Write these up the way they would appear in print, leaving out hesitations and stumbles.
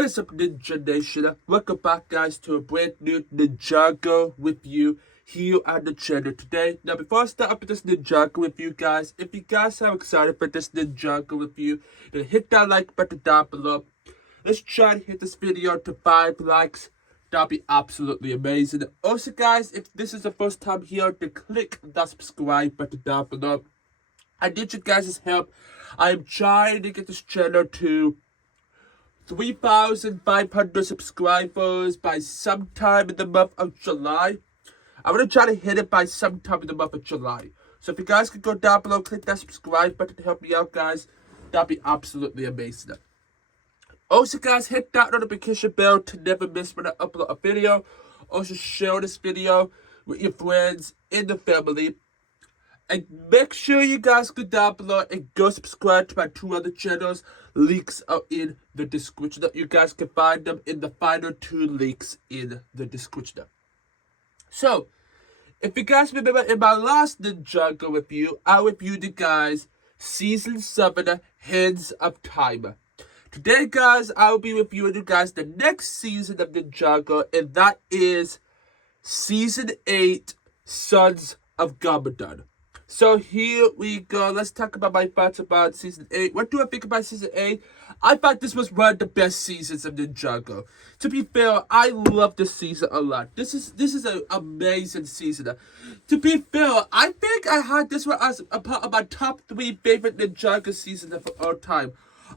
What is up, Ninja Nation? Welcome back, guys, to a brand new Ninjago review here on the channel today. Now, before I start up with this Ninjago review, guys, if you guys are excited for this Ninjago review, then hit that like button down below. Let's try to hit this video to 5 likes. That'll be absolutely amazing. Also, guys, if this is the first time here, then click that subscribe button down below. I need you guys' help. I am trying to get this channel to 3,500 subscribers by sometime in the month of July. I'm going to try to hit it by sometime in the month of July. So if you guys could go down below, click that subscribe button to help me out, guys. That'd be absolutely amazing. Also, guys, hit that notification bell to never miss when I upload a video. Also, share this video with your friends and the family. And make sure you guys go down below and go subscribe to my 2 other channels. Links are in the description. You guys can find them in the final 2 links in the description. So, if you guys remember in my last Ninjago review, I reviewed you guys Season 7, Hands of Time. Today, guys, I will be reviewing you guys the next season of Ninjago, and that is Season 8, Sons of Garmadon. So here we go. Let's talk about my thoughts about Season 8. What do I think about Season 8? I thought this was one of the best seasons of Ninjago. To be fair, I love this season a lot. This is an amazing season. To be fair, I think I had this one as a part of my top 3 favorite Ninjago seasons of all time.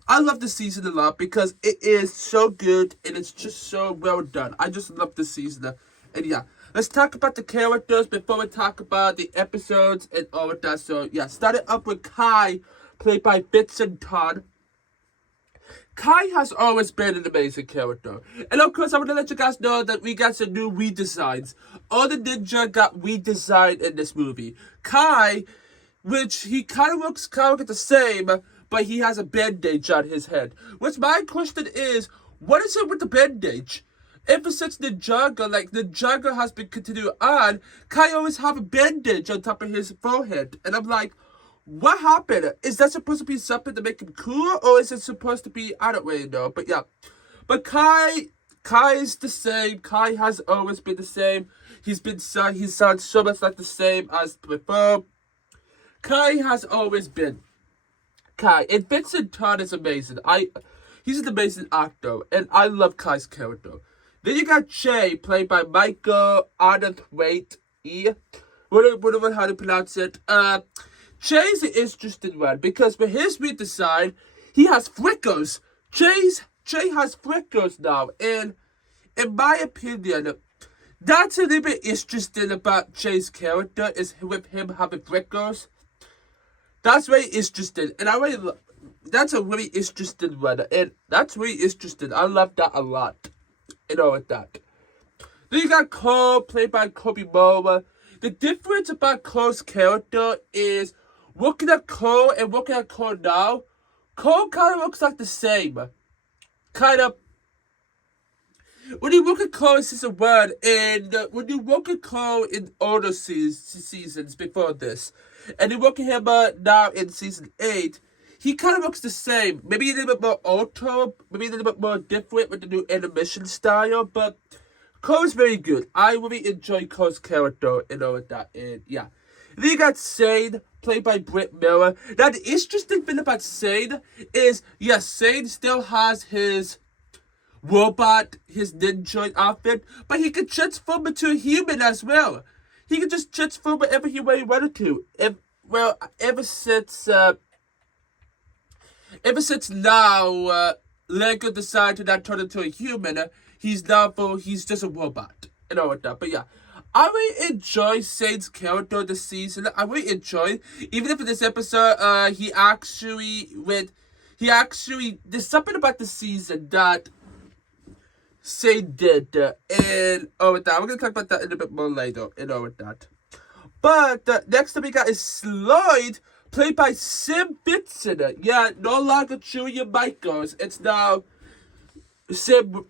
I love this season a lot because it is so good and it's just so well done. I just love this season. And yeah, let's talk about the characters before we talk about the episodes and all of that. So yeah, starting up with Kai, played by Vincent Todd. Kai has always been an amazing character. And of course, I want to let you guys know that we got some new redesigns. All the ninja got redesigned in this movie. Kai, which he kind of looks the same, but he has a bandage on his head. Which my question is, what is it with the bandage? Ever since Ninjago has been continuing on, Kai always have a bandage on top of his forehead. And I'm like, what happened? Is that supposed to be something to make him cool? Or is it supposed to be, I don't really know. But yeah. But Kai is the same. Kai has always been the same. He sounds so much like the same as before. Kai has always been Kai. And Vincent Todd is amazing. He's an amazing actor. And I love Kai's character. Then you got Che, played by Michael Arnathwaite. Whatever how to pronounce it. Che's an interesting one because with his redesign, he has freckles. Che has freckles now, and in my opinion, that's a little bit interesting about Che's character is with him having freckles. That's very interesting, and that's a really interesting one, and that's really interesting. I love that a lot. You know, with that. Then you got Cole, played by Kobe Moa. The difference about Cole's character is looking at Cole and looking at Cole now. Cole kind of looks like the same. Kind of. When you look at Cole in Season 1, and when you look at Cole in older seasons before this, and you look at him now in Season 8, he kind of looks the same. Maybe a little bit more auto, maybe a little bit more different with the new animation style, but Cole is very good. I really enjoy Cole's character and all of that, and yeah. Then you got Sane, played by Britt Miller. Now, the interesting thing about Sane is, yes, Sane still has his robot, his ninja outfit, but he can transform into a human as well. He can just transform whatever he wanted to. Ever since now, Lego decided to not turn into a human, he's just a robot. And all of that. But yeah, I really enjoy Sane's character this season. I really enjoy, even if in this episode, there's something about the season that Sane did, and all of that. We're going to talk about that a little bit more later, and all of that. But next up we got is Lloyd, played by Spinjitzu. Yeah, no longer Julia Michaels. It's now Spinjitzu.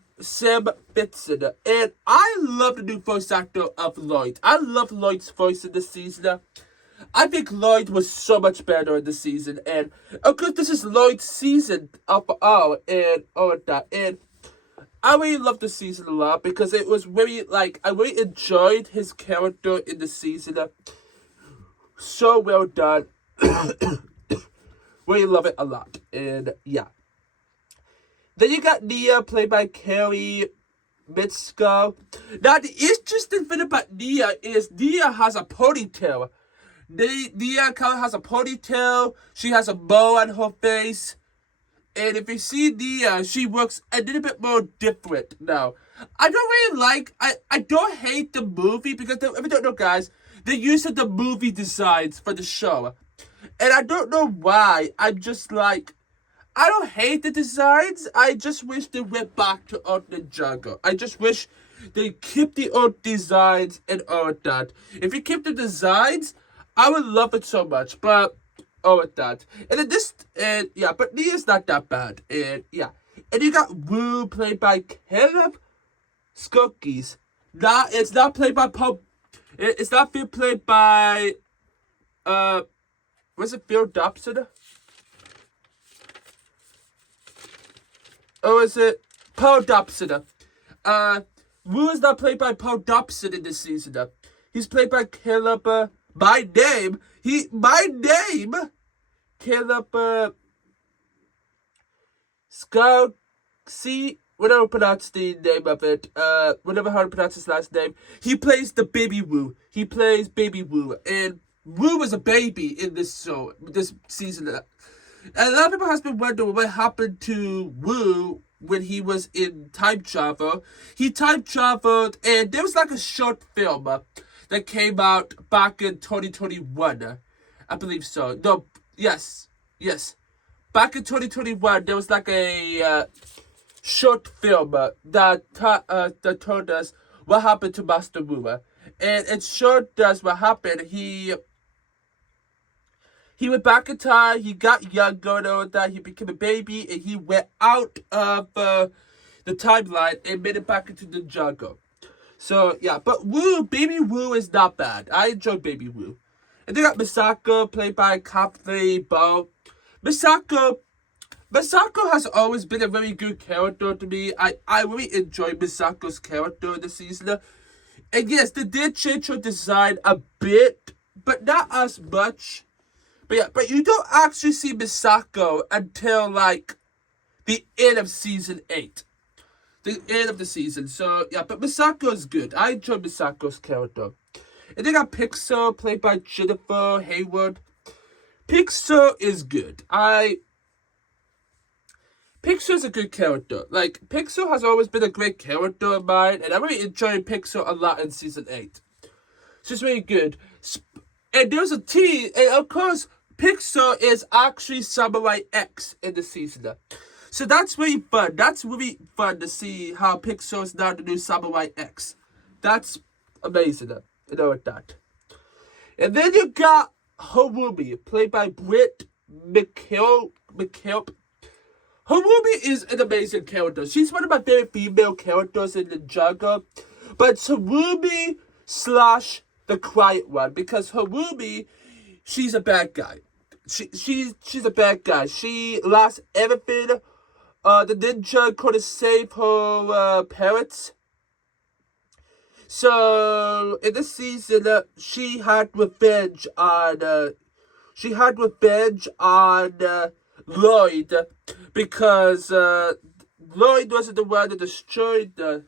And I love the new voice actor of Lloyd. I love Lloyd's voice in this season. I think Lloyd was so much better in the season. And of course, this is Lloyd's season of all and all of that. And I really loved the season a lot because it was really, like, I really enjoyed his character in the season. So well done. Really love it a lot. And, yeah. Then you got Nia, played by Carrie Mitsko. Now, the interesting thing about Nia is Nia has a ponytail. Nia kind of has a ponytail. She has a bow on her face. And if you see Nia, she looks a little bit more different now. I don't really like, I don't hate the movie because, if you don't know, guys, they used the movie designs for the show. And I don't know why. I'm just like, I don't hate the designs. I just wish they went back to old Ninjago. I just wish they kept the old designs and all that. If you keep the designs, I would love it so much. But all of that. And then this, and yeah, but Nia's not that bad. And yeah. And you got Wu, played by Caleb Skokis. It's not played by it's not being played by, was it Phil Dobson? Or is it Paul Dobson? Wu is not played by Paul Dobson in this season. He's played by Caleb, Caleb, Skokis, whatever pronounce the name of it, whatever how to pronounce his last name. He plays the baby Wu. He plays baby Wu. And Wu was a baby in this show, this season. And a lot of people has been wondering what happened to Wu when he was in time travel. He time traveled, and there was like a short film that came out back in 2021. I believe so. No, yes. Back in 2021, there was like a short film that told us what happened to Master Wu. And it showed us what happened. He went back in time, he got younger and all that, he became a baby, and he went out of the timeline and made it back into Ninjago. So, yeah, but Baby Wu is not bad. I enjoy Baby Wu. And they got Misako, played by Kathleen Bow. Misako has always been a very good character to me. I really enjoy Misako's character this season. And yes, they did change her design a bit, but not as much. But yeah, but you don't actually see Misako until, like, the end of season 8. The end of the season. So, yeah, but Misako is good. I enjoy Misako's character. And they got Pixel, played by Jennifer Hayward. Pixel is good. Pixel's a good character. Like, Pixel has always been a great character of mine, and I really enjoy Pixel a lot in season 8. She's really good. And there's a T, and of course, Pixel is actually Samurai X in the season. So that's really fun. That's really fun to see how Pixel is now the new Samurai X. That's amazing. You know what that. And then you got Harumi, played by Britt McKelp. Harumi is an amazing character. She's one of my favorite female characters in Ninjago. But it's Harumi / the quiet one, because Harumi, she's a bad guy. She's a bad guy. She lost everything. The ninja couldn't save her parents. So in this season, she had revenge on Lloyd, because Lloyd wasn't the one that destroyed the.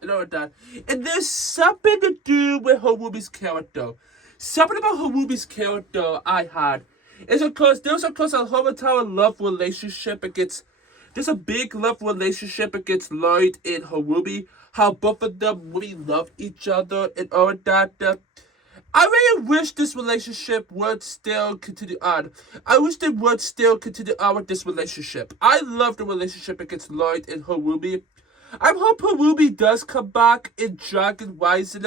You know that. And there's something to do with Harumi's character. Something about Harumi's character I had is because there's a whole love relationship against. There's a big love relationship against Lloyd and Harumi. How both of them really love each other and all that. I really wish this relationship would still continue on. I wish they would still continue on with this relationship. I love the relationship against Lloyd and Harumi. I hope Harumi does come back in Dragon Rising,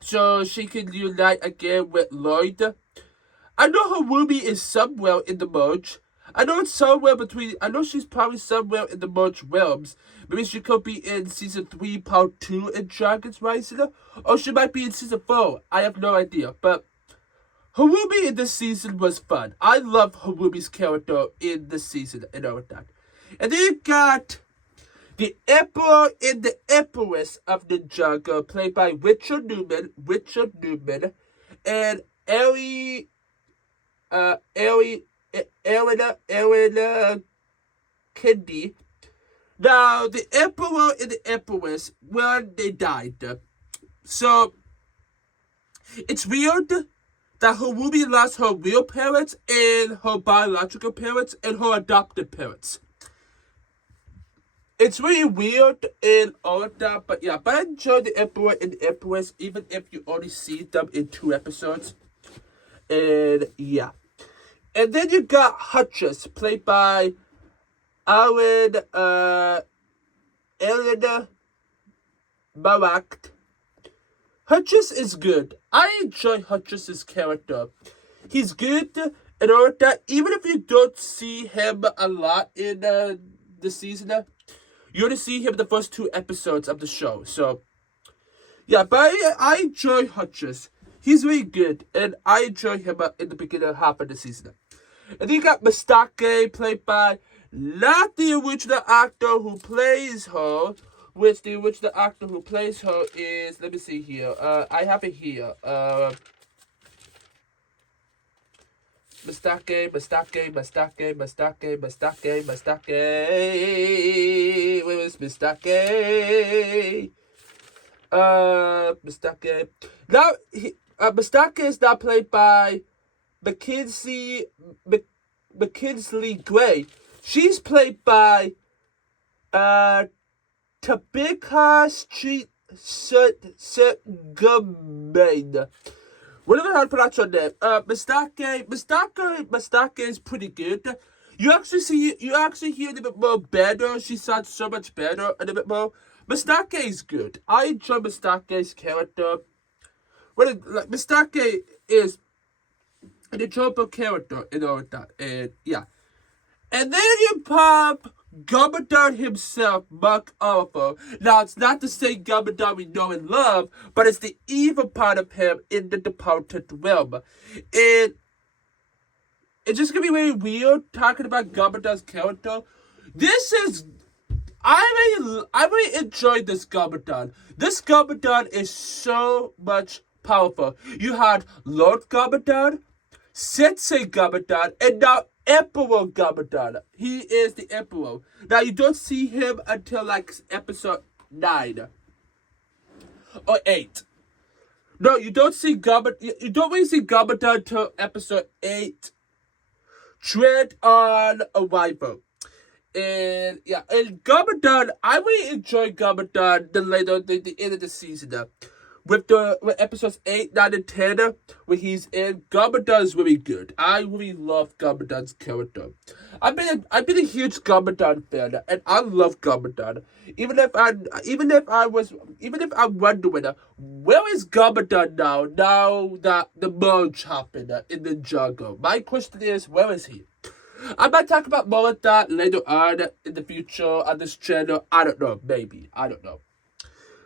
so she can unite again with Lloyd. I know Harumi is somewhere in the merge. I know she's probably somewhere in the merge realms. Maybe she could be in season 3, part 2 in Dragon's Rising, or she might be in season 4. I have no idea, but Harumi in this season was fun. I love Harumi's character in this season and all of that. And then you got the Emperor and the Empress of Ninjago, played by Richard Newman, and Elena Kendi. Now, the Emperor and the Empress, well, they died. So, it's weird that Harumi lost her real parents and her biological parents and her adopted parents. It's really weird and all of that, but yeah. But I enjoy the Emperor and the Empress, even if you only see them in 2 episodes. And yeah. And then you got Hutchins, played by Elena Barak. Hutchins is good. I enjoy Hutchins' character. He's good and all of that. Even if you don't see him a lot in the season, you only see him in the first 2 episodes of the show. So, yeah, but I enjoy Hutchins. He's really good, and I enjoy him in the beginning half of the season. And then you got Mistake, played by not the original actor who plays her, which the original actor who plays her is, let me see here, I have it here, Mistake, where is Mistake? Mistake. Now, Mistake is now played by Mackenzie Gray. She's played by Tabitha Street Sergamain. Whatever how to pronounce her name. Mistake is pretty good. You actually hear a little bit more better. She sounds so much better a little bit more. Mistake is good. I enjoy Mistake's character. Mistake is an enjoyable character and all that. And yeah. And then you pop Garmadon himself, Mark Oliver. Now, it's not the same Garmadon we know and love, but it's the evil part of him in the departed realm. And it's just gonna be really weird talking about Garmadon's character. I really enjoyed this Garmadon. This Garmadon is so much powerful. You had Lord Garmadon, Sensei Garmadon, and now Emperor Garmadon. He is the Emperor. Now, you don't see him until, like, episode 9. Or 8. No, you don't see Garmadon. You don't really see Garmadon until episode 8. Tread on Arrival. And, yeah, and Garmadon, I really enjoy Garmadon the end of the season. With episodes 8, 9, and 10, where he's in, Garmadon is really good. I really love Garmadon's character. I've been a huge Garmadon fan, and I love Garmadon. Even if I'm wondering, where is Garmadon now? Now that the merge happened in the Ninjago, my question is, where is he? I might talk about more of that later on in the future on this channel. I don't know, maybe. I don't know.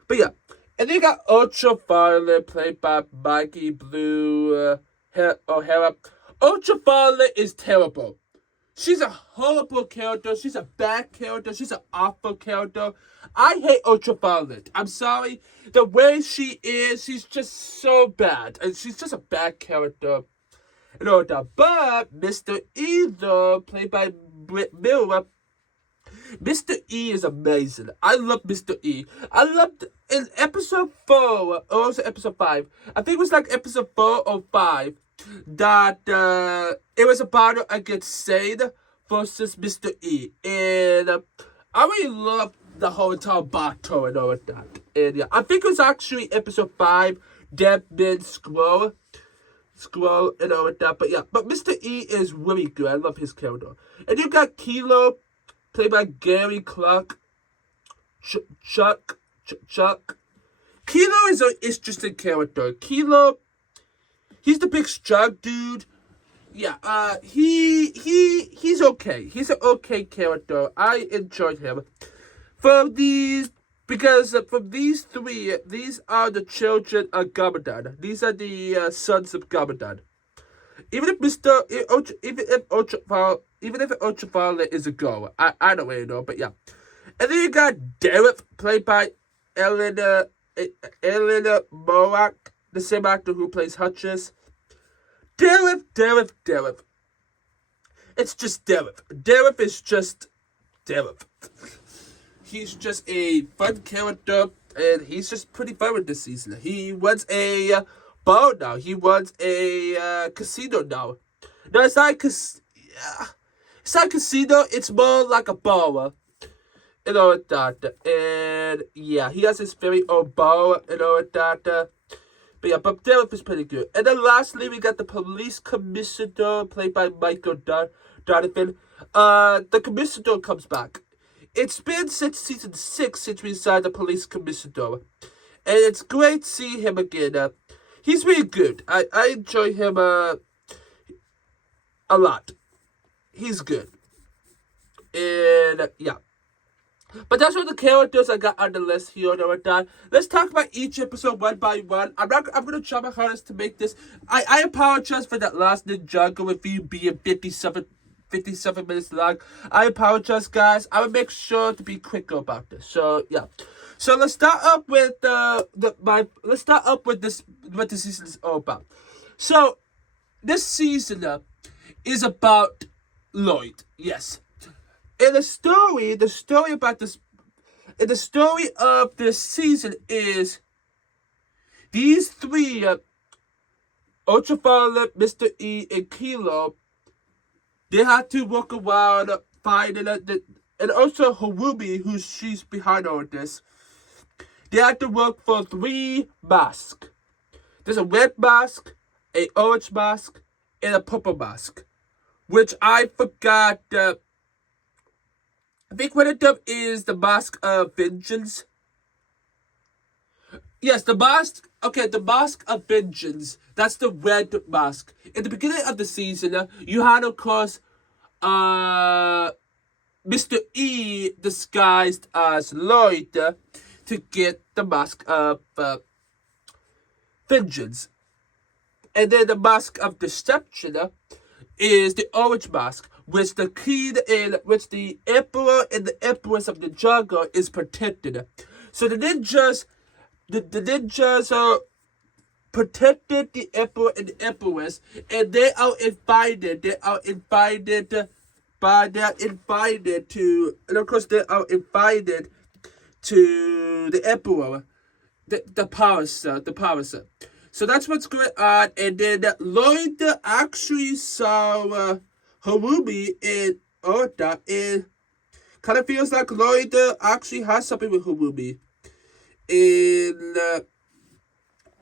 But yeah. And then you got Ultraviolet, played by Mikey Blue O'Hara. Ultraviolet is terrible. She's a horrible character. She's a bad character. She's an awful character. I hate Ultraviolet. I'm sorry. The way she is, she's just so bad. And she's just a bad character. And all that. But Mr. E, though, played by Britt Miller, Mr. E is amazing. I love Mr. E. I loved in episode 4, or also episode 5. I think it was like episode 4 or 5 that it was a battle against Sade versus Mr. E. And I really loved the whole entire battle and all of that. And yeah, I think it was actually episode 5, Dead Man Scroll and all of that. But yeah, but Mr. E is really good. I love his character. And you got Kilo, played by Gary Clark. Chuck. Kilo is an interesting character. Kilo, he's the big strong dude. Yeah, he's okay. He's an okay character. I enjoyed him. From these 3, these are the children of Garmadon. These are the sons of Garmadon. Even if even if Ultraviolet is a girl. I don't really know, but yeah. And then you got Derek, played by Elena Morak, the same actor who plays Hutchins. Derek. It's just Derek. Derek is just Derek. He's just a fun character, and he's just pretty fun with this season. He runs a bar now. He runs a casino now. No, it's not it's not a casino. It's more like a bar. And all of that. And yeah, he has his very own bar and all of that. But yeah, but Derek is pretty good. And then lastly, we got the police commissioner, played by Michael Donovan. The commissioner comes back. It's been since season 6 since we saw the police commissioner. And it's great to see him again. He's really good. I enjoy him a lot. He's good. And yeah. But that's all the characters I got on the list here and all that. Let's talk about each episode one by one. I'm gonna try my hardest to make this. I apologize for that last Ninjago review being 57 minutes long. I apologize, guys. I will make sure to be quicker about this. So yeah. So let's start up with what the season is all about. So this season is about Lloyd. Yes. In the story of this season is these three, Ultraviolet, Mr. E, and Kilo, they had to walk around finding and also Harubi, she's behind all of this. They had to work for 3 masks. There's a red mask, an orange mask, and a purple mask, which I forgot. I think one of them is the Mask of Vengeance. Yes, the mask of Vengeance. That's the red mask. In the beginning of the season, you had, of course, Mr. E disguised as Lloyd to get the Mask of Vengeance. And then the Mask of Deception is the orange mask, which the king and which the emperor and the empress of Ninjago is protected. So the ninjas protected the emperor and the empress, and they are invited to, and of course they are invited to the emperor, the palace. So that's what's going on. And then Lloyd actually saw Harubi and Oda, and kind of feels like Lloyd actually has something with Harubi. And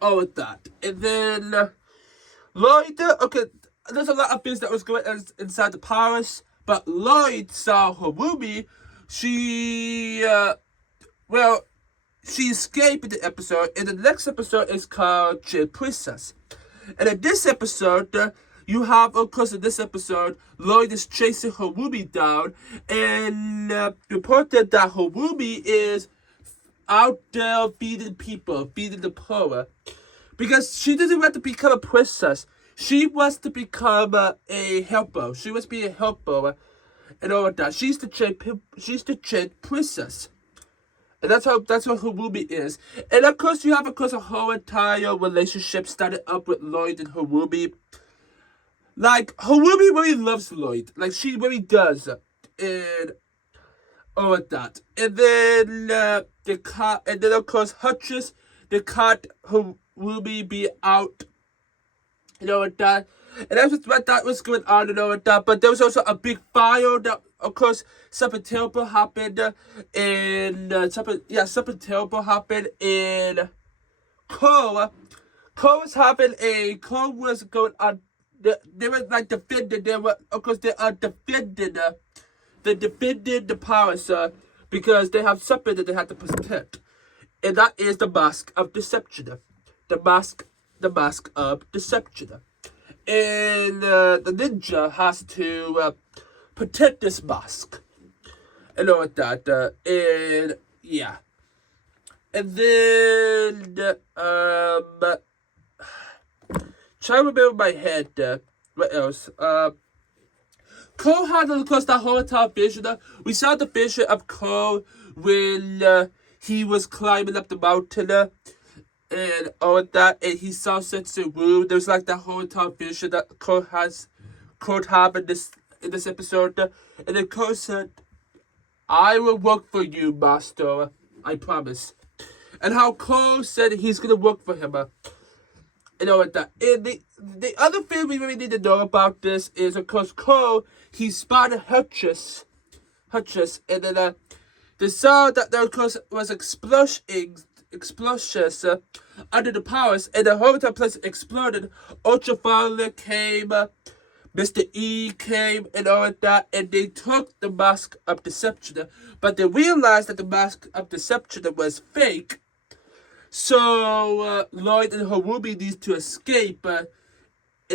all of that. And then Lloyd, okay, there's a lot of things that was going on inside the palace, but Lloyd saw Harubi. She escaped in the episode, and the next episode is called Jade Princess. And in this episode, you have, of course, in this episode, Lloyd is chasing Harubi down, and reported that Harubi is out there feeding people, feeding the poor. Because she doesn't want to become a princess. She wants to become a helper. She wants to be a helper and all of that. She's the Jade Princess. And that's what Harubi is. And of course, you have, a whole entire relationship started up with Lloyd and Harubi. Like, Harubi really loves Lloyd. Like, she really does. And all of that. And then, of course, Hutchins, they caught Harubi be out. You know what that. And that's what that was going on and all of that. But there was also a big fire that, of course, something terrible happened. And something terrible happened in Cole was going on. They were like defending. They are defending. They defended the palace because they have something that they have to protect, and that is the Mask of Deception. The mask of Deception. And the ninja has to protect this mask. And all of that. And yeah. And then try to remember my head. What else? Cole had, of course, that whole entire vision. We saw the vision of Cole when he was climbing up the mountain and all that, and he saw Senzu Wu. There's like that whole entire vision that Cole have in this episode, and then Cole said, "I will work for you, Master. I promise." And how Cole said he's gonna work for him. And all that. And the other thing we really need to know about this is, of course, Cole, he spotted Hutchins, and then they saw that there, of course, was explosions under the powers, and the whole entire place exploded. Ultraviolet came, Mr. E came, and all of that, and they took the mask of deception, but they realized that the mask of deception was fake. So, Lloyd and Harubi needs to escape, and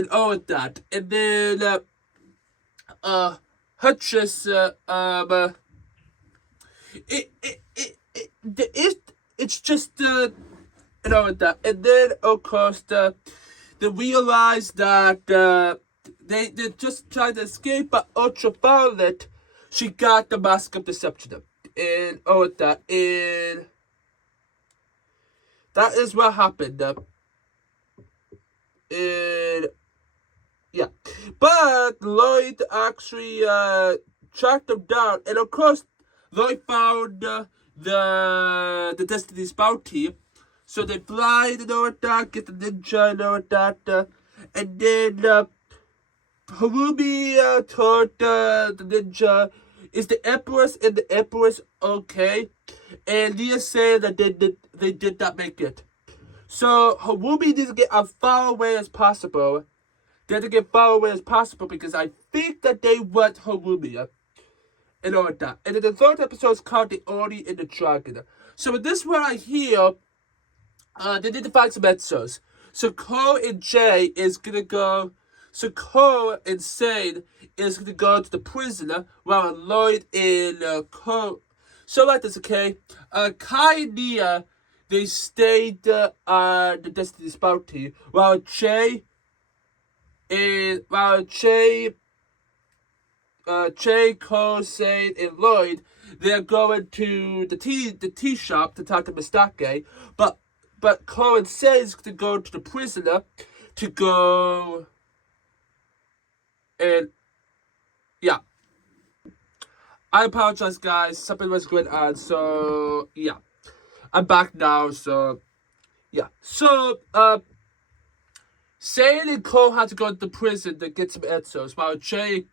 all of that. And then, Hutchins, it's just, and all of that. And then, of course, they realized that, they just tried to escape, but Ultraviolet, she got the mask of deception, and all of that. And that is what happened. And yeah, but Lloyd actually tracked them down, and of course, Lloyd found the Destiny's Bounty. So they fly and all that, get the ninja and all that, and then Harubi told the ninja, "Is the Empress and the Empress okay?" And Leah said that they did not make it. So Harubi needs to get as far away as possible. They had to get far away as possible because I think that they want Harubi and all that. And then the third episode is called The Oni and the Dragon. So with this one right here, they need to find some answers. So Cole and Jay is gonna go. So Cole and Sane is gonna go to the prison while Lloyd and Cole. So like this, okay? Kai and Nia, they stayed on the Destiny's Bounty while Jay, Cole, Sane, and Lloyd, they're going to the tea shop to talk to Mistake, but Cole and Sane is to go to the prisoner to go, and yeah. I apologize, guys. Something was going on, so yeah. I'm back now, so yeah. So, Sane and Cole had to go to the prison to get some answers, while Jay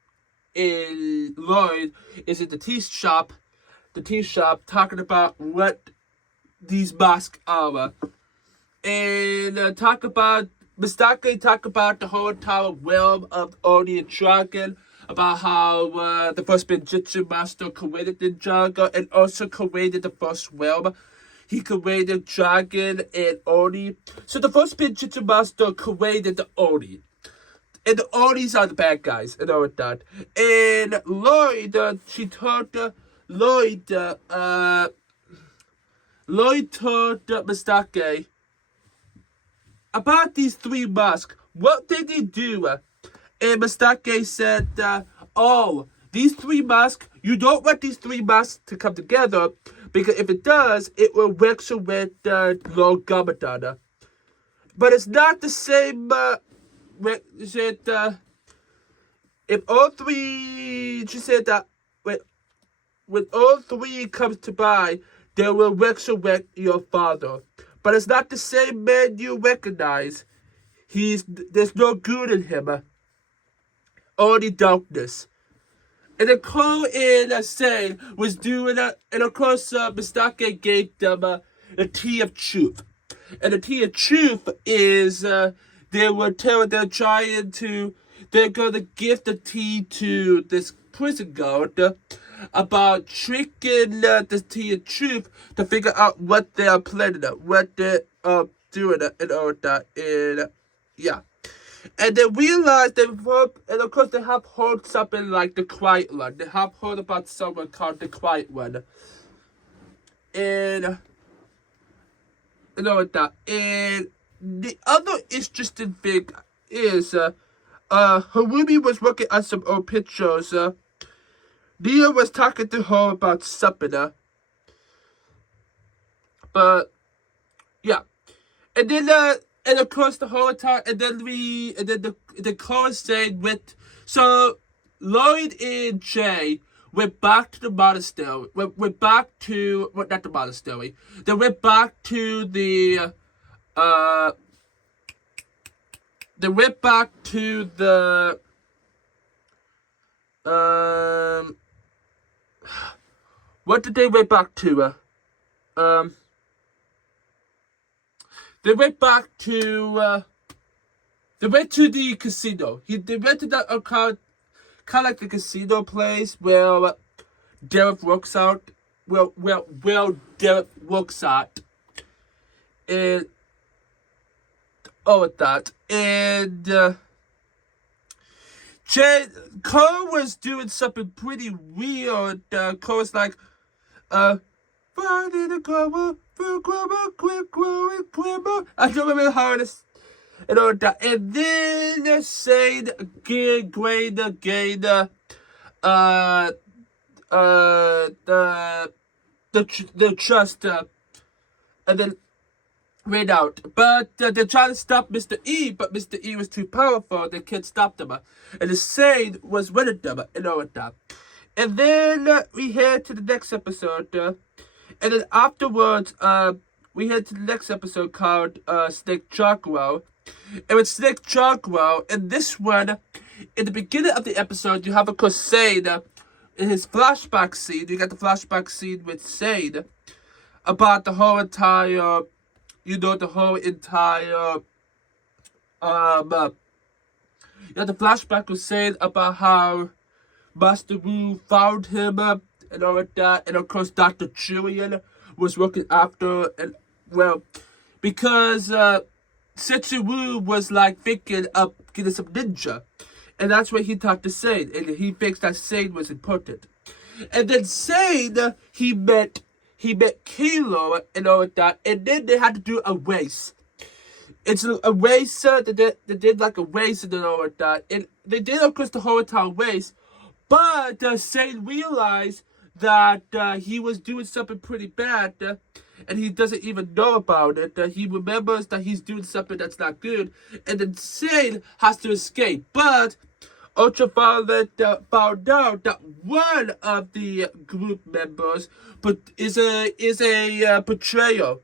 and Lloyd is in the tea shop, talking about what these masks are, and talk about the whole entire realm of Oni and Dragon, about how the first Spinjitzu master created Ninjago and also created the first realm. He created Dragon and Oni. So the first Spinjitzu master created the Oni. And the Onis are the bad guys and all that. And Lloyd, she told Lloyd told Mistake about these three masks. What did they do? And Mistake said, "Oh, these three masks, you don't want these three masks to come together, because if it does, it will mix with Lord Garmadon. But it's not the same, if all three," she said that, when all three comes to buy, they will resurrect your father. But it's not the same man you recognize. There's no good in him. Only darkness. And then Cole and Sane was doing that, and of course, Mistake gave them the tea of truth. And the tea of truth is, they're going to give the tea to this prison guard about tricking the tea of truth to figure out what they are planning, what they're doing, and all that. And yeah. And they realized and of course they have heard something like the Quiet One. They have heard about someone called the Quiet One. And all that. And the other interesting thing is, Harumi was looking at some old pictures. Nia was talking to her about something. But yeah, and then and of course the whole time, and then the chorus stayed with so Lloyd and Jay went back to the monastery. Went back to not the monastery. They went back to the They went back to the what did they went back to? They went back to they went to the casino. They went to that kind of like the casino place where Derek works out. Well, Derek works at, and all of that, and Cole was doing something pretty weird. Cole was like, finding a grubber, quick growing glimmer. I don't remember how it is. And all that. And then Sade gained the trust, and then ran out. But they tried to stop Mr. E, but Mr. E was too powerful. They can't stop them. And the Sade was winning them and all that. And then we head to the next episode. And then afterwards, we head to the next episode called Snake Chakra. And with Snake Chakra, in this one, in the beginning of the episode, you have a Sade in his flashback scene. You got the flashback scene with Sade about the whole entire, you got the flashback with Sade about how Master Wu found him and all of that, and of course Dr. Julian was working after, and well, because Setsu Wu was like thinking of getting some ninja, and that's what he talked to Sade, and he thinks that Sade was important. And then Sade, he met Kilo and all of that, and then they had to do a race. It's a race, they did like a race and all of that, and they did of course the whole entire race, but Sade realized that he was doing something pretty bad, and he doesn't even know about it. He remembers that he's doing something that's not good, and then Sade has to escape. But Ultraviolet found out that one of the group members is a betrayer,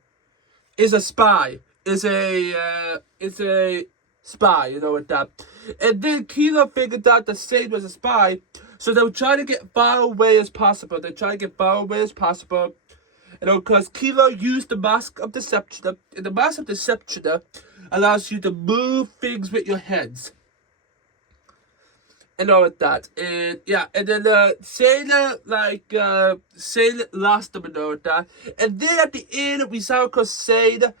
is a spy, is a spy, you know what that. And then Kilo figured out that Sade was a spy, so they were trying to get far away as possible. And of course, Kilo used the Mask of Deception, and the Mask of Deception allows you to move things with your heads. And all of that. And yeah, and then Sade lost them and all of that. And then at the end, we saw Sade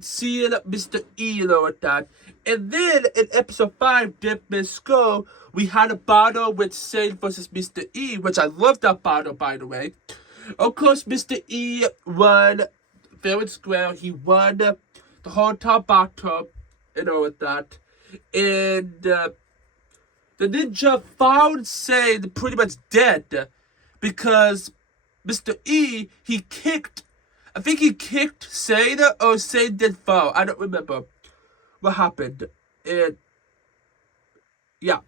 seeing Mr. E and all of that. And then in episode 5, Dip Miss Skull, we had a battle with Sade versus Mr. E, which I love that battle, by the way. Of course, Mr. E won fair and square. He won the whole top battle and all of that. And the ninja found Sade pretty much dead because Mr. E, he kicked Sade, or Sade did fall. I don't remember what happened. And yeah.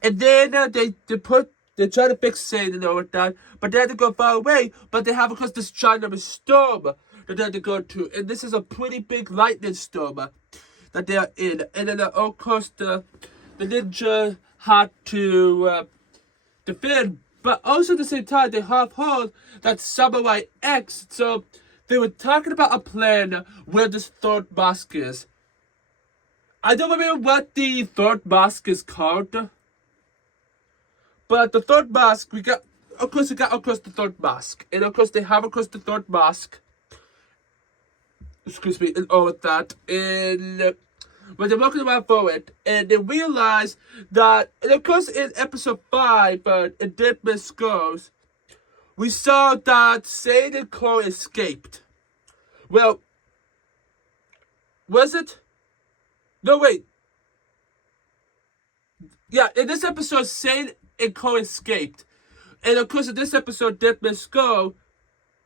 And then they try to fix Sade and all of that, but they had to go far away. But they have, of course, this giant storm that they had to go to, and this is a pretty big lightning storm that they are in. And then, of course, the ninja had to defend, but also at the same time, they have heard that Samurai X, so they were talking about a plan where this third mask is. I don't remember what the third mask is called, but the third mask, we got the third mask, and of course they have the third mask, excuse me, and all of that, and when they're walking around for it, and they realize that, and of course in episode 5, in Dead Miss Girls, we saw that Sade and Cole escaped. Well, was it? No, wait. yeah, in this episode, Sane and Ko escaped. And of course, in this episode, Death Must Go.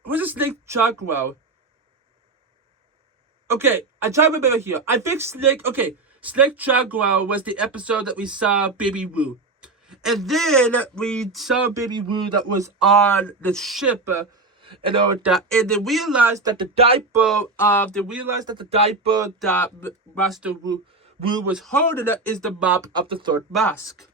Was it Snake Chugwell? Okay, I'm trying to remember here. I think Snake Chugwell was the episode that we saw Baby Woo. And then we saw Baby Woo that was on the ship, and all that. And they realized that the diaper, that Master Wu was holding is the map of the third mask.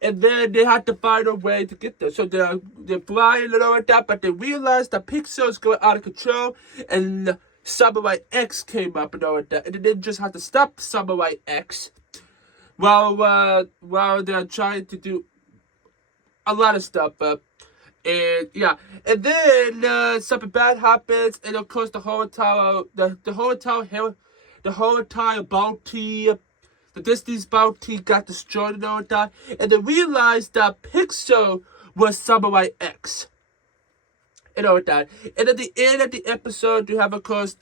And then they had to find a way to get there. So they're flying and all that, but they realized that Pixel's going out of control, and Samurai X came up and all that. And they didn't just have to stop Samurai X while they're trying to do a lot of stuff. And yeah, and then something bad happens, and of course the whole entire bounty, the Disney's bounty got destroyed and all that, and they realized that Pixel was Samurai X. And all that. And at the end of the episode, you have of course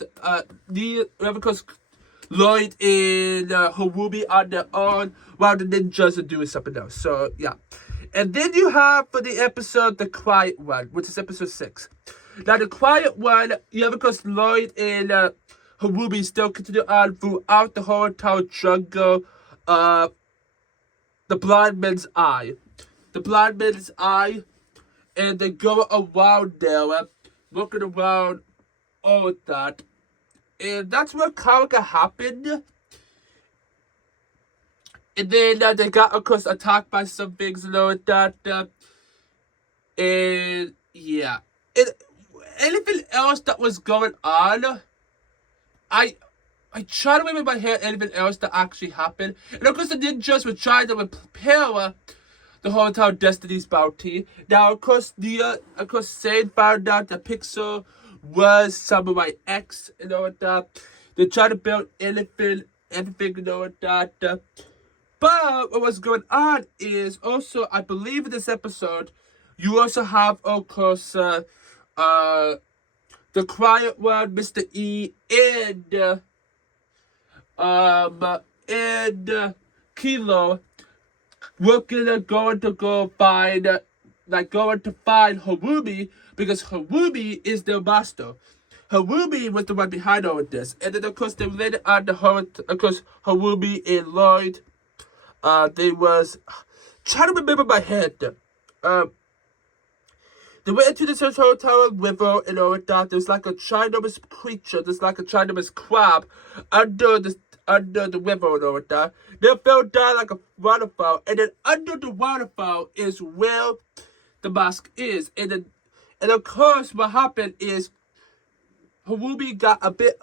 Lloyd and Harubi on their own, while the ninjas are doing something else. So yeah. And then you have for the episode The Quiet One, which is episode 6. Now the Quiet One, you have of course Lloyd and Harubi still continue on throughout the whole entire jungle. The Blind Man's Eye. The Blind Man's Eye. And they go around there, looking around all that. And that's where Karaka happened. And then they got, of course, attacked by some things and all that. And yeah. And anything else that was going on, I try to remember in my head anything else that actually happened. And of course, the ninjas were trying to prepare the whole entire Destiny's bounty. Now, of course, Sane found out that Pixel was Samurai X and all that. They tried to build everything and all that. But what was going on is also, I believe in this episode, you also have, of course, the Quiet One, Mr. E, and Kilo. We're going to find Harubi, because Harubi is their master. Harubi was the one behind all of this. And then, of course, they related on Harubi and Lloyd. They was trying to remember my head. They went into this hotel river and all that. There's like a ginormous creature. There's like a ginormous crab under the river and all that. They fell down like a waterfall, and then under the waterfall is where the mask is. And of course, what happened is Harubi got a bit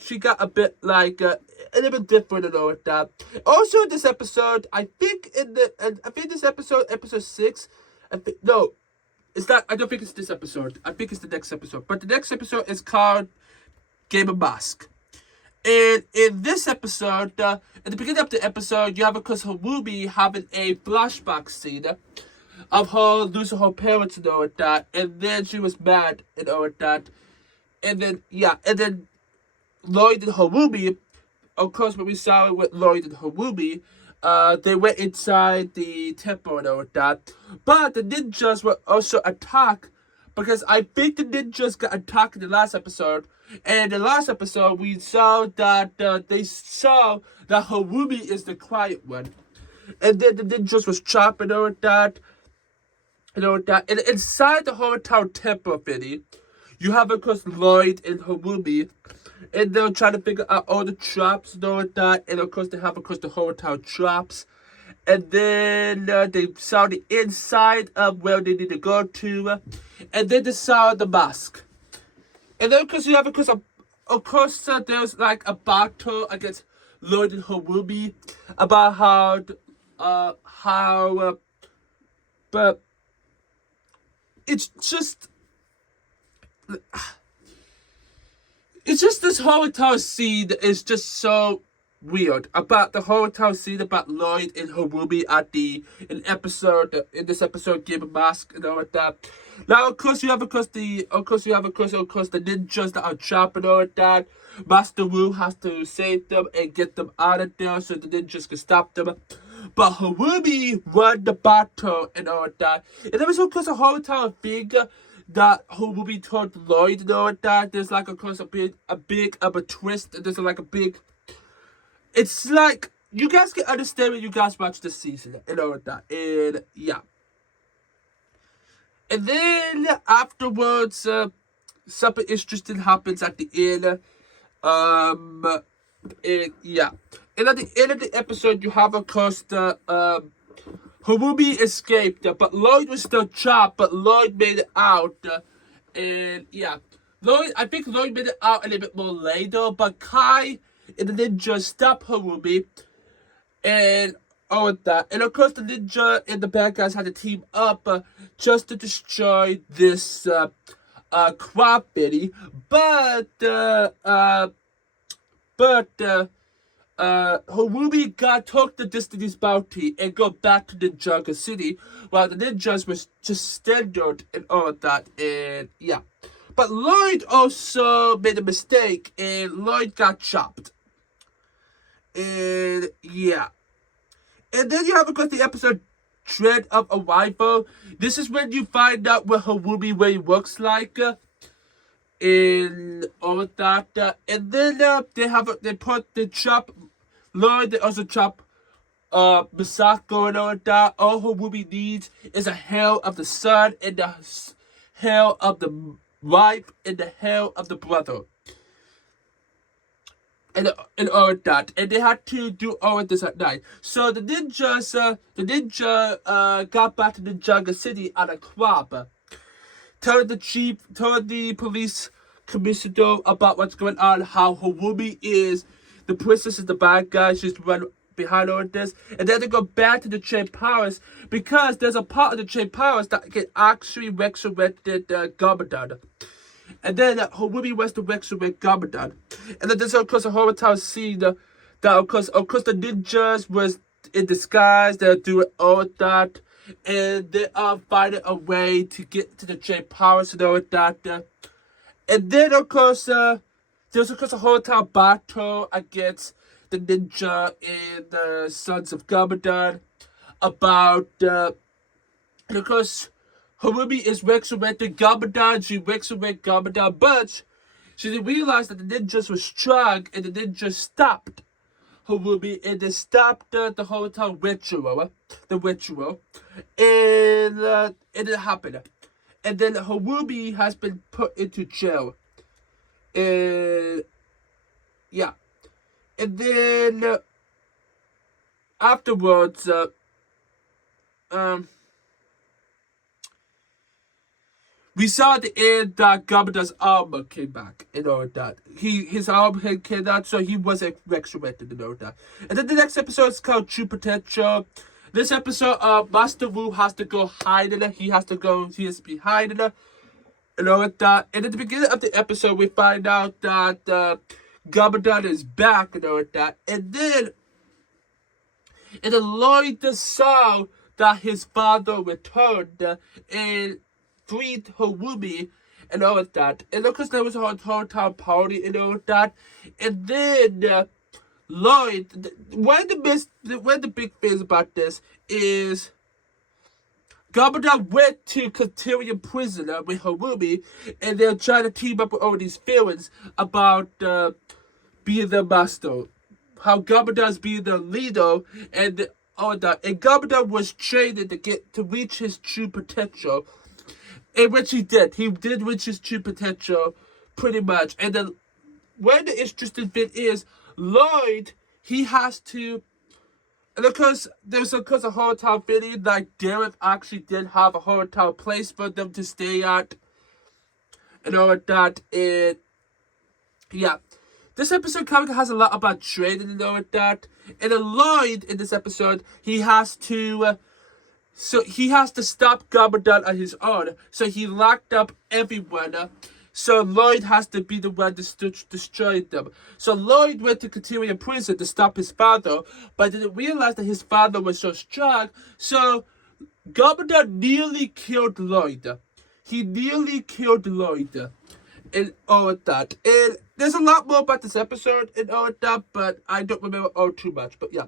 she got a bit like a little bit different and all that. Also, in this episode, I think this episode 6. It's not. I don't think it's this episode. I think it's the next episode. But the next episode is called Game of Mask. And in this episode, at the beginning of the episode, you have, of course, Harubi having a flashback scene of her losing her parents and all that. And then she was mad and all that. And then Lloyd and Harubi, of course, when we saw it with Lloyd and Harubi, they went inside the temple and all that. But the ninjas were also attacked, because I think the ninjas got attacked in the last episode. And in the last episode, we saw that they saw that Harubi is the Quiet One. And then the ninjas was trapped and all that. And inside the whole town temple, Vinny, you have, of course, Lloyd and Harubi. And they're trying to figure out all the traps and all that. And of course, they have, of course, the whole town traps. And then they saw the inside of where they need to go to. And then they saw the mask. And then, because you have, there's like a battle against Lloyd and Harubi about but it's just this whole entire scene is just so weird. About the whole entire scene about Lloyd and Harubi in this episode, Game of Mask and all like that. Now, of course, you have, the ninjas that are trapped and all that. Master Wu has to save them and get them out of there so the ninjas can stop them. but Harubi won the battle and all that. And there was of course a whole time thing that Harubi told Lloyd and all that. There's like of course a big of a twist. And there's like a big. It's like you guys can understand when you guys watch the season and all that. And yeah. And then afterwards, something interesting happens at the end. Yeah. And at the end of the episode, you have, of course, the Harubi escaped, but Lloyd was still trapped, but Lloyd made it out. And yeah. I think Lloyd made it out a little bit more later, but Kai and the ninja stopped Harubi. And all of that. And of course, the ninja and the bad guys had to team up just to destroy this crop Betty. But Harubi took the Destiny's bounty and go back to Ninjago City, while the ninjas was just standard and all of that. And yeah. But Lloyd also made a mistake, and Lloyd got chopped. And yeah. And then you have, of course, the episode Dread of Arrival. This is when you find out what Harubi really looks like. And all of that. And then they chop Lloyd, they also chop Misako and all of that. All Harubi needs is a hell of the son and the hell of the wife and the hell of the brother. And all of that. And they had to do all of this at night. So the ninja got back to Ninjago City on a crab. Told the police commissioner about what's going on, how Harubi is, the princess is the bad guy, she's run behind all of this. And then they go back to the Chain Powers, because there's a part of the Chain Powers that can actually resurrect Garmadon. And then Harubi was to resurrect Garmadon. And then there's of course a whole entire scene that of course the ninjas was in disguise, they're doing all of that. And they are finding a way to get to the Chain Powers and all of that. And then of course there's of course a whole entire battle against the ninja and the Sons of Garmadon about and of course Harubi is resurrecting Garmadon. She resurrected Garmadon, but she didn't realize that the ninjas were strong, and the ninjas stopped Harubi, and they stopped the whole entire ritual, and it happened. And then Harubi has been put into jail, and yeah, and then afterwards, we saw at the end that Garmadon's armor came back and all that. His armor came out, so he wasn't resurrected and all that. And then the next episode is called True Potential. This episode, Master Wu has to go hiding. He has to be hiding and all of that. And at the beginning of the episode, we find out that Garmadon is back and all of that. And then Lloyd saw that his father returned and freed Harubi and all of that. And of course there was a whole town party and all of that. And then Lloyd, one of the big things about this is Garmadon went to Criterion Prison with Harubi, and they're trying to team up with all these feelings about being the master. How Garmadon's being the leader and all that. And Garmadon was trained to reach his true potential. And which he did. He did reach his true potential pretty much. And then where the interesting thing is, Lloyd, he has to, and of course, there's of course a hotel video, like Derek actually did have a hotel place for them to stay at, and all of that. And yeah, this episode kind of has a lot about trading and all of that. And then Lloyd, in this episode, he has to stop Garmadon on his own. So he locked up everyone. So Lloyd has to be the one to destroy them. So Lloyd went to Criterion Prison to stop his father, but didn't realize that his father was so strong. So Garmadon nearly killed Lloyd. He nearly killed Lloyd. And all of that. And there's a lot more about this episode and all of that, but I don't remember all too much. But yeah.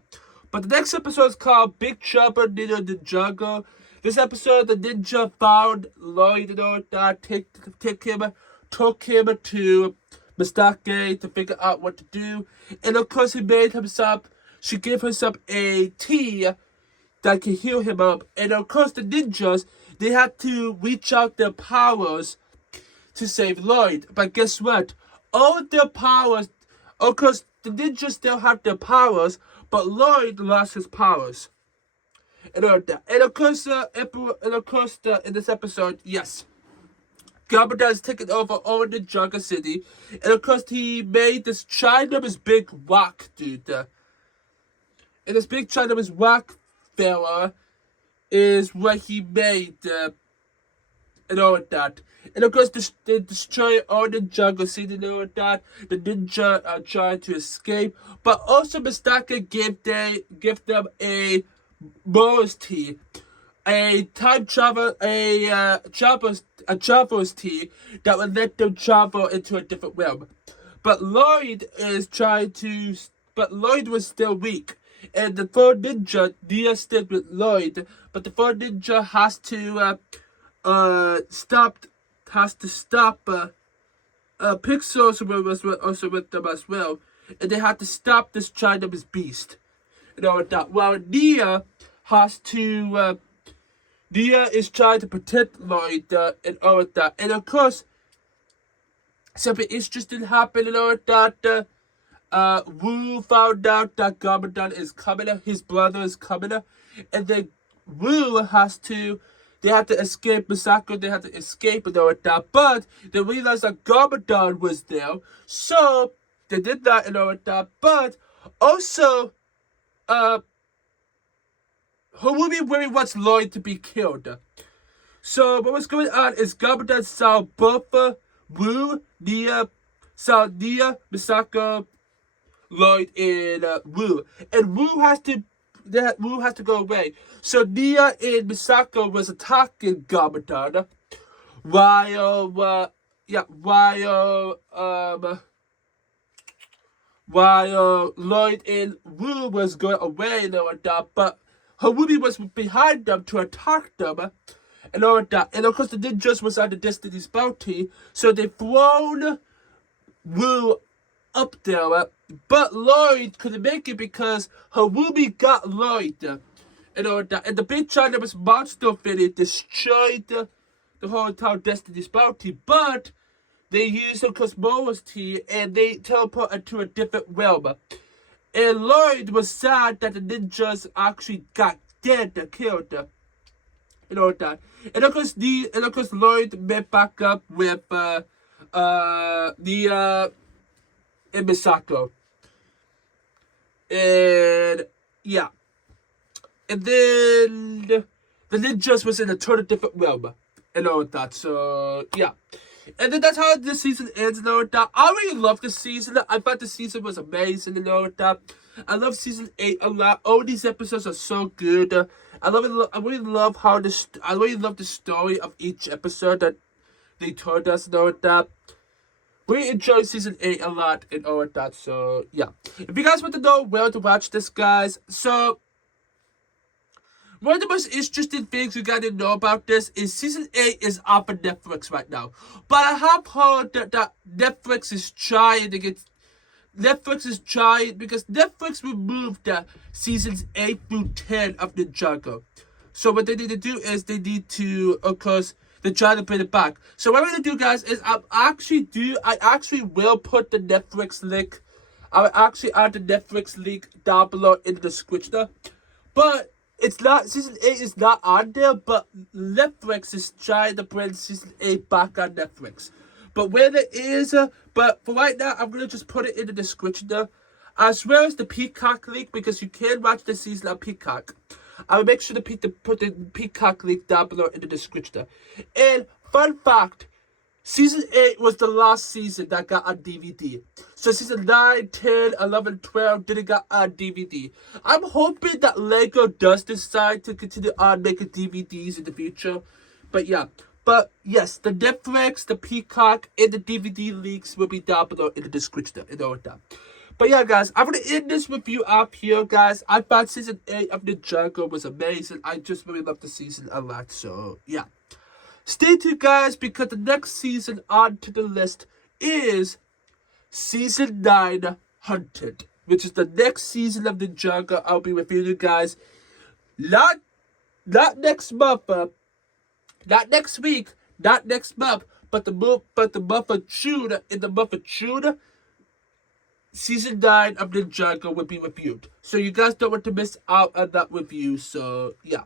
But the next episode is called Big Chopper Ninjago. This episode, the ninja found Lloyd, took him to Mistake to figure out what to do. And of course, she gave herself a tea that can heal him up. And of course, the ninjas, they had to reach out their powers to save Lloyd. But guess what? All their powers, of course, the ninjas still have their powers, but Lloyd lost his powers. And of course, in this episode, yes, Garmadon is taking over Ninjago City. And of course, he made this ginormous big rock, dude. And this big ginormous rock fella is what he made, and all of that. And of course, they destroy all the Ninjago City and all of that. The ninja are trying to escape, but also Mistake give them a bonus tea, a time travel, a traveler's tea that would let them travel into a different realm. But Lloyd was still weak, and the third ninja, Nia, stayed with Lloyd. But the third ninja has to stop Pixel also with them as well, and they have to stop this ginormous beast. You know that. While Nia is trying to protect Lloyd and all of that, and of course, something interesting happened and all of that. Wu found out that Garmadon is coming, his brother is coming, and then they had to escape Misako, they had to escape and all of that, but they realized that Garmadon was there, so they did that and all of that, but also, Harumi really wants Lloyd to be killed. So what was going on is Garmadon saw both Nia, Misako, Lloyd, and Wu. And Wu has to go away. So Nia and Misako was attacking Garmadon while Lloyd and Wu was going away and all of that, but Harumi was behind them to attack them and all of that. And of course the ninjas was on the Destiny's Bounty, so they thrown Wu up there, but Lloyd couldn't make it because Harumi got Lloyd and all of that. And the big ginormous monster fitted destroyed the whole entire Destiny's Bounty, but they used the Cosmo's tea and they teleported to a different realm. And Lloyd was sad that the ninjas actually got killed. And all that. And of course Lloyd met back up with and Misako. And yeah. And then the ninjas was in a totally different realm. And all of that. So yeah. And then that's how this season ends and all of that. I really love this season. I thought the season was amazing and all of that. I love season 8 a lot. All these episodes are so good. I really love the story of each episode that they told us and all of that. We enjoy season 8 a lot and all of that. So yeah. If you guys want to know where to watch this, guys, so one of the most interesting things you gotta know about this is season 8 is off of Netflix right now. But I have heard that Netflix is trying because Netflix removed the seasons 8 through 10 of Ninjago. So what they need to do is they need to, of course, they're trying to bring it back. So what I'm gonna do, guys, is I actually will put the Netflix link. I will actually add the Netflix link down below in the description. But it's not, season 8 is not on there, but Netflix is trying to bring season 8 back on Netflix. But when it is, but for right now, I'm going to just put it in the description, as well as the Peacock link, because you can watch the season on Peacock. I will make sure to put the Peacock link down below in the description. And fun fact, season 8 was the last season that got on DVD. So season 9, 10, 11, 12 didn't get on DVD. I'm hoping that Lego does decide to continue on making DVDs in the future. But yeah. But yes, the Netflix, the Peacock, and the DVD links will be down below in the description and all that. But yeah, guys, I'm going to end this review up here, guys. I thought Season 8 of Ninjago was amazing. I just really loved the season a lot, so yeah. Stay tuned, guys, because the next season onto the list is Season 9 Hunted, which is the next season of Ninjago. I'll be reviewing you guys not next month, not next week, not next month, but the month of June. In the month of June, Season 9 of Ninjago will be reviewed. So you guys don't want to miss out on that review. So yeah.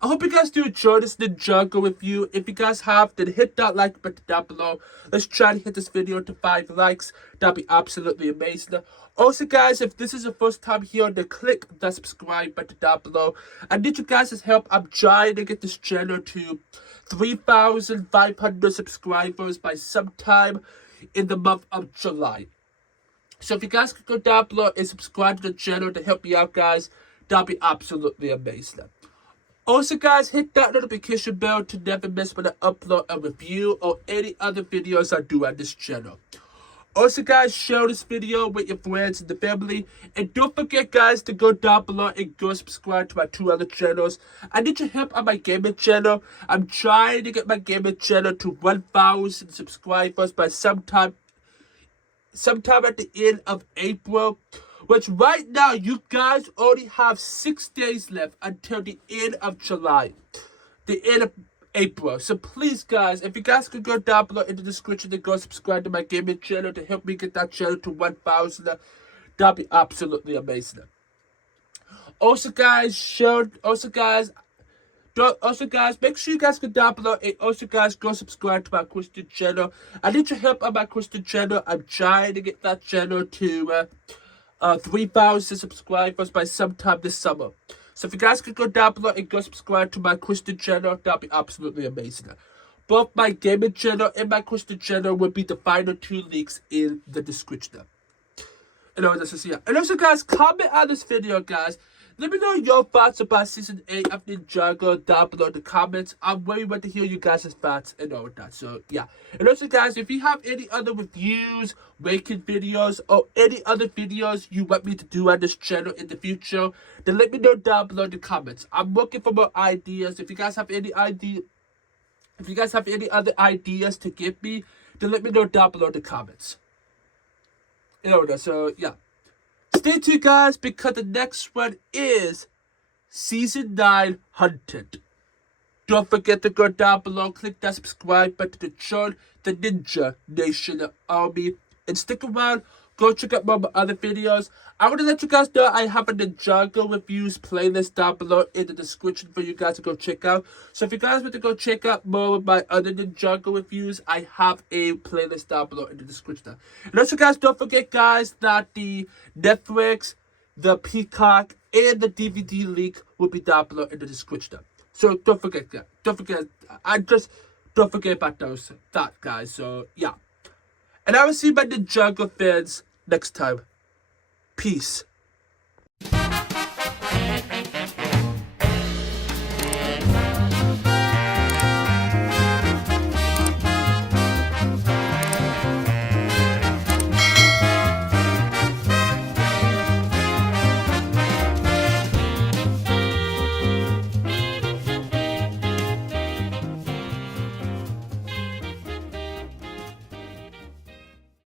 I hope you guys do enjoy this Ninjago review. If you guys have, then hit that like button down below. Let's try to hit this video to 5 likes. That'd be absolutely amazing. Also, guys, if this is your first time here, then click the subscribe button down below. I need you guys' help. I'm trying to get this channel to 3,500 subscribers by sometime in the month of July. So if you guys could go down below and subscribe to the channel to help me out, guys, that'd be absolutely amazing. Also, guys, hit that notification bell to never miss when I upload a review or any other videos I do on this channel. Also, guys, share this video with your friends and the family. And don't forget, guys, to go down below and go subscribe to my 2 other channels. I need your help on my gaming channel. I'm trying to get my gaming channel to 1,000 subscribers by sometime at the end of April. Which right now, you guys only have 6 days left until the end of July. The end of April. So please, guys, if you guys could go down below in the description and go subscribe to my gaming channel to help me get that channel to 1,000, that'd be absolutely amazing. Also, guys, make sure you guys go down below and also, guys, go subscribe to my Christian channel. I need your help on my Christian channel. I'm trying to get that channel to 3,000 subscribers by sometime this summer. So if you guys could go down below and go subscribe to my Christian channel, that'd be absolutely amazing. Both my gaming channel and my Christian channel will be the final 2 links in the description. And also, guys, comment on this video, guys. Let me know your thoughts about Season 8 of Ninjago down below in the comments. I'm very ready to hear you guys' thoughts and all that. So, yeah. And also, guys, if you have any other reviews, ranking videos, or any other videos you want me to do on this channel in the future, then let me know down below in the comments. I'm looking for more ideas. If you guys have any other ideas to give me, then let me know down below in the comments. So, yeah. Stay tuned, guys, because the next one is Season 9 Hunted. Don't forget to go down below, click that subscribe button to join the Ninja Nation Army. And stick around, go check out more of my other videos. I want to let you guys know I have a Ninjago Reviews playlist down below in the description for you guys to go check out. So if you guys want to go check out more of my other Ninjago Reviews, I have a playlist down below in the description. And also, guys, don't forget, guys, that the Netflix, the Peacock, and the DVD link will be down below in the description. So don't forget that. Don't forget about that, guys. So, yeah. And I will see my Ninjago fans next time. Peace.